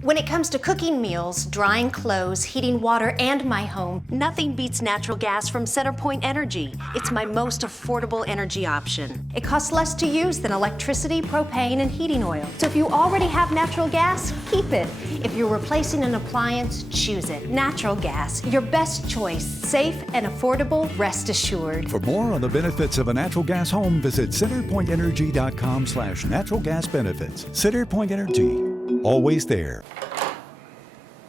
When it comes to cooking meals, drying clothes, heating water, and my home, nothing beats natural gas from CenterPoint Energy. It's my most affordable energy option. It costs less to use than electricity, propane, and heating oil. So if you already have natural gas, keep it. If you're replacing an appliance, choose it. Natural gas, your best choice. Safe and affordable, rest assured. For more on the benefits of a natural gas home, visit centerpointenergy.com/natural gas benefits. CenterPoint Energy, always there.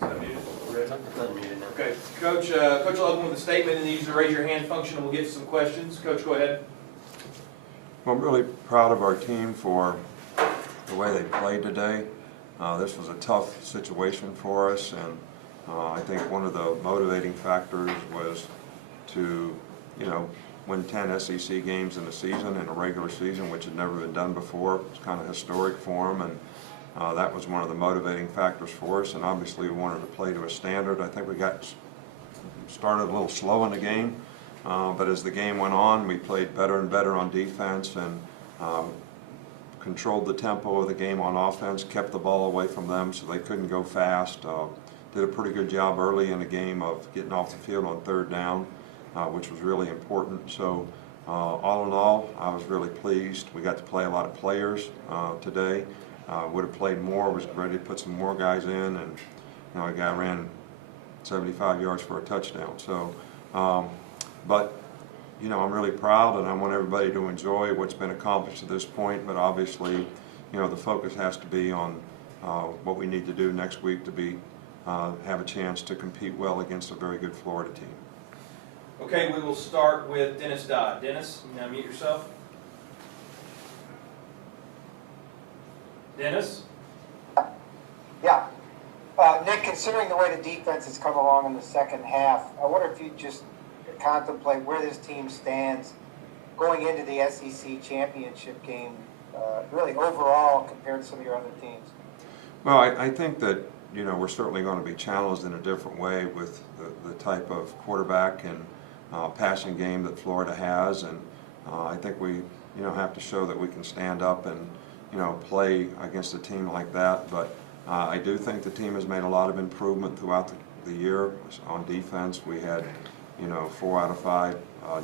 Okay, Coach will open with a statement and use the raise your hand function and we'll get to some questions. Coach, go ahead. Well, I'm really proud of our team for the way they played today. This was a tough situation for us, and I think one of the motivating factors was to, win 10 SEC games in a season, in a regular season, which had never been done before. It's kind of historic for them, and that was one of the motivating factors for us, and obviously we wanted to play to a standard. I think we got started a little slow in the game, but as the game went on, we played better and better on defense and controlled the tempo of the game on offense, kept the ball away from them so they couldn't go fast. Did a pretty good job early in the game of getting off the field on third down, which was really important. So all in all, I was really pleased. We got to play a lot of players today. Would have played more, was ready to put some more guys in, and a guy ran 75 yards for a touchdown. So, but I'm really proud, and I want everybody to enjoy what's been accomplished at this point. But obviously, the focus has to be on what we need to do next week to have a chance to compete well against a very good Florida team. Okay, we will start with Dennis Dodd. Dennis, you now mute yourself. Dennis? Yeah. Nick, considering the way the defense has come along in the second half, I wonder if you just contemplate where this team stands going into the SEC championship game, really overall compared to some of your other teams. Well, I think that we're certainly going to be challenged in a different way with the type of quarterback and passing game that Florida has, and I think we have to show that we can stand up and play against a team like that. But I do think the team has made a lot of improvement throughout the year on defense. We had 4 out of 5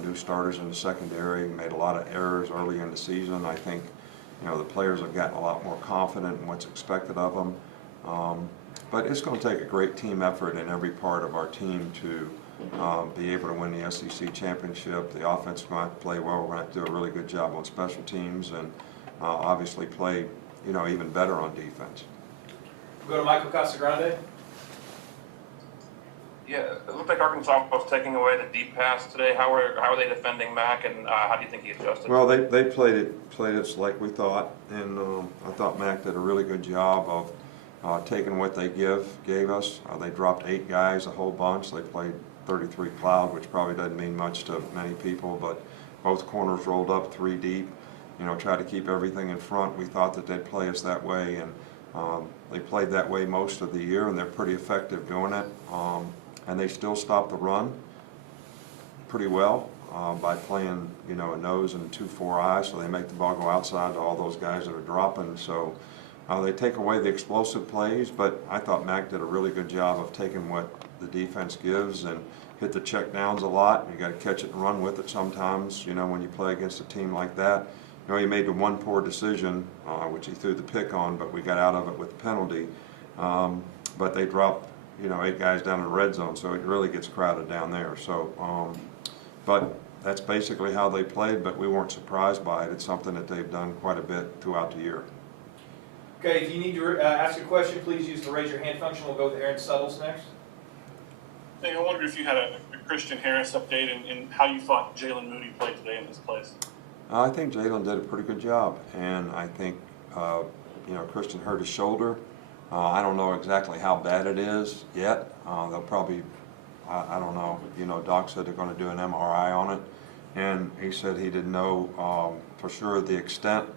new starters in the secondary, made a lot of errors early in the season. I think the players have gotten a lot more confident in what's expected of them. But it's going to take a great team effort in every part of our team to be able to win the SEC championship. The offense is going to have to play well. We're going to have to do a really good job on special teams, and obviously play even better on defense. We'll go to Michael Casagrande. Yeah, it looked like Arkansas was taking away the deep pass today. How are they defending Mac, and how do you think he adjusted? Well, they played it like we thought, and I thought Mac did a really good job of taking what they gave us. They dropped 8 guys, a whole bunch. They played 33 cloud, which probably doesn't mean much to many people, but both corners rolled up 3 deep. Try to keep everything in front. We thought that they'd play us that way, and they played that way most of the year, and they're pretty effective doing it. And they still stop the run pretty well by playing, a nose and 2-4 eyes, so they make the ball go outside to all those guys that are dropping. So they take away the explosive plays, but I thought Mac did a really good job of taking what the defense gives and hit the check downs a lot. You got to catch it and run with it sometimes, when you play against a team like that. He made the one poor decision, which he threw the pick on, but we got out of it with the penalty. But they dropped, 8 guys down in the red zone, so it really gets crowded down there. So, but that's basically how they played, but we weren't surprised by it. It's something that they've done quite a bit throughout the year. Okay, if you need to ask a question, please use the raise your hand function. We'll go with Aaron Suttles next. Hey, I wonder if you had a Christian Harris update and how you thought Jalen Moody played today in this place. I think Jalen did a pretty good job, and I think Christian hurt his shoulder. I don't know exactly how bad it is yet. They'll probably, I don't know. Doc said they're going to do an MRI on it, and he said he didn't know for sure the extent,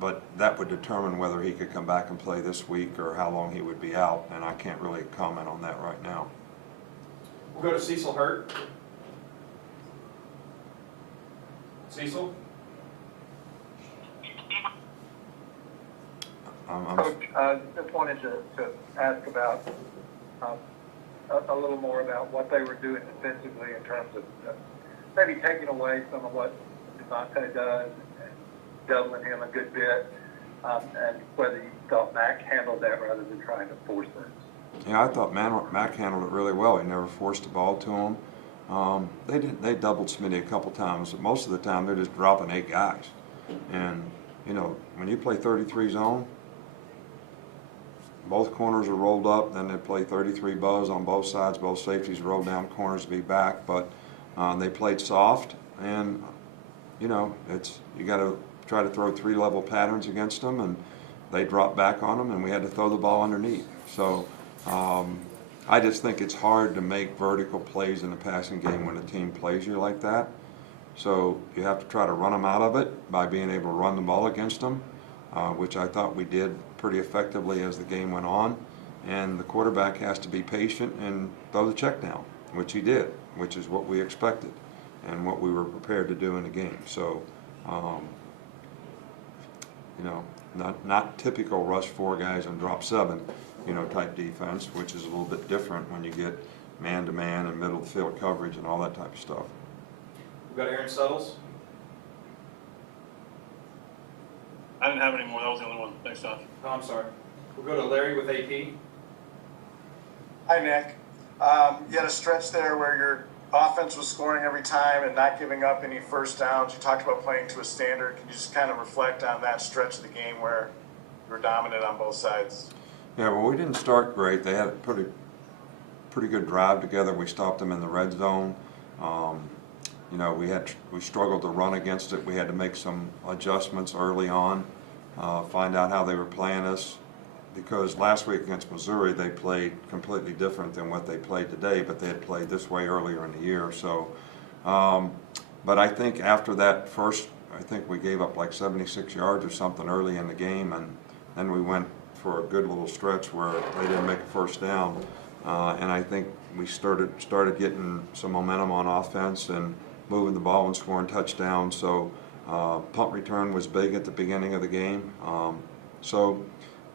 but that would determine whether he could come back and play this week or how long he would be out, and I can't really comment on that right now. We'll go to Cecil Hurt. Cecil? Coach, just wanted to ask about a little more about what they were doing defensively in terms of maybe taking away some of what Devontae does and doubling him a good bit, and whether you thought Mac handled that rather than trying to force things. Yeah, I thought Mac handled it really well. He never forced the ball to him. They doubled Smitty a couple times, but most of the time they're just dropping 8 guys. And, you know, when you play 33 zone, both corners are rolled up, then they play 33 buzz on both sides, both safeties roll down corners to be back, but they played soft, and, you know, you got to try to throw 3-level patterns against them, and they dropped back on them, and we had to throw the ball underneath. So I just think it's hard to make vertical plays in the passing game when a team plays you like that. So you have to try to run them out of it by being able to run the ball against them, which I thought we did pretty effectively as the game went on. And the quarterback has to be patient and throw the check down, which he did, which is what we expected and what we were prepared to do in the game. So, you know, not typical rush 4 guys and drop 7, you know, type defense, which is a little bit different when you get man-to-man and middle of the field coverage and all that type of stuff. We've got Aaron Suttles. I didn't have any more. That was the only one. Thanks, Josh. Oh, I'm sorry. We'll go to Larry with AP. Hi, Nick. You had a stretch there where your offense was scoring every time and not giving up any first downs. You talked about playing to a standard. Can you just kind of reflect on that stretch of the game where you were dominant on both sides? Yeah, well, we didn't start great. They had a pretty good drive together. We stopped them in the red zone. You know, we struggled to run against it. We had to make some adjustments early on, find out how they were playing us, because last week against Missouri they played completely different than what they played today, but they had played this way earlier in the year. So, but I think after that first, I think we gave up like 76 yards or something early in the game, and then we went for a good little stretch where they didn't make a first down, and I think we started getting some momentum on offense and moving the ball and scoring touchdowns. So punt return was big at the beginning of the game.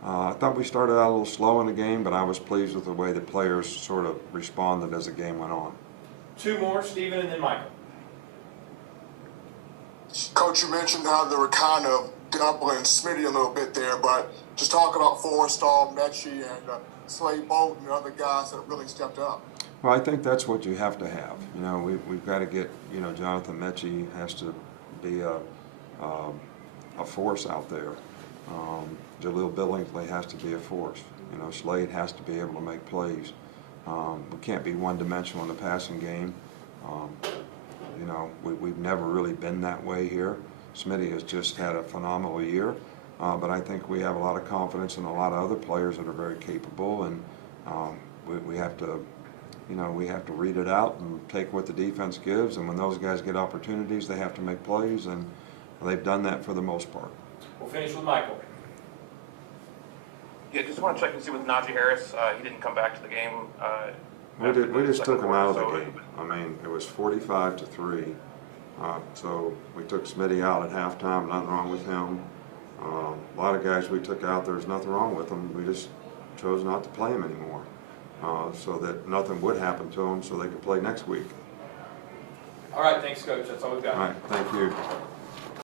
I thought we started out a little slow in the game, but I was pleased with the way the players sort of responded as the game went on. 2 more, Stephen, and then Michael. Coach, you mentioned how they were kind of doubling Smitty a little bit there, but just talk about Forrestall, Mechie, and Slade Bolton, and other guys that really stepped up. Well, I think that's what you have to have. You know, we've got to get, you know, Jonathan Mechie has to be a force out there. Jaleel Billingsley has to be a force. You know, Slade has to be able to make plays. We can't be one-dimensional in the passing game. You know, we've never really been that way here. Smitty has just had a phenomenal year, but I think we have a lot of confidence in a lot of other players that are very capable, and we have to, you know, we have to read it out and take what the defense gives, and when those guys get opportunities, they have to make plays, and they've done that for the most part. We'll finish with Michael. Yeah, just want to check and see with Najee Harris. He didn't come back to the game. We just took him out of the game. I mean, it was 45-3. So we took Smitty out at halftime. Nothing wrong with him. A lot of guys we took out, there's nothing wrong with them. We just chose not to play them anymore, so that nothing would happen to them, so they could play next week. All right, thanks, Coach. That's all we've got. All right, thank you.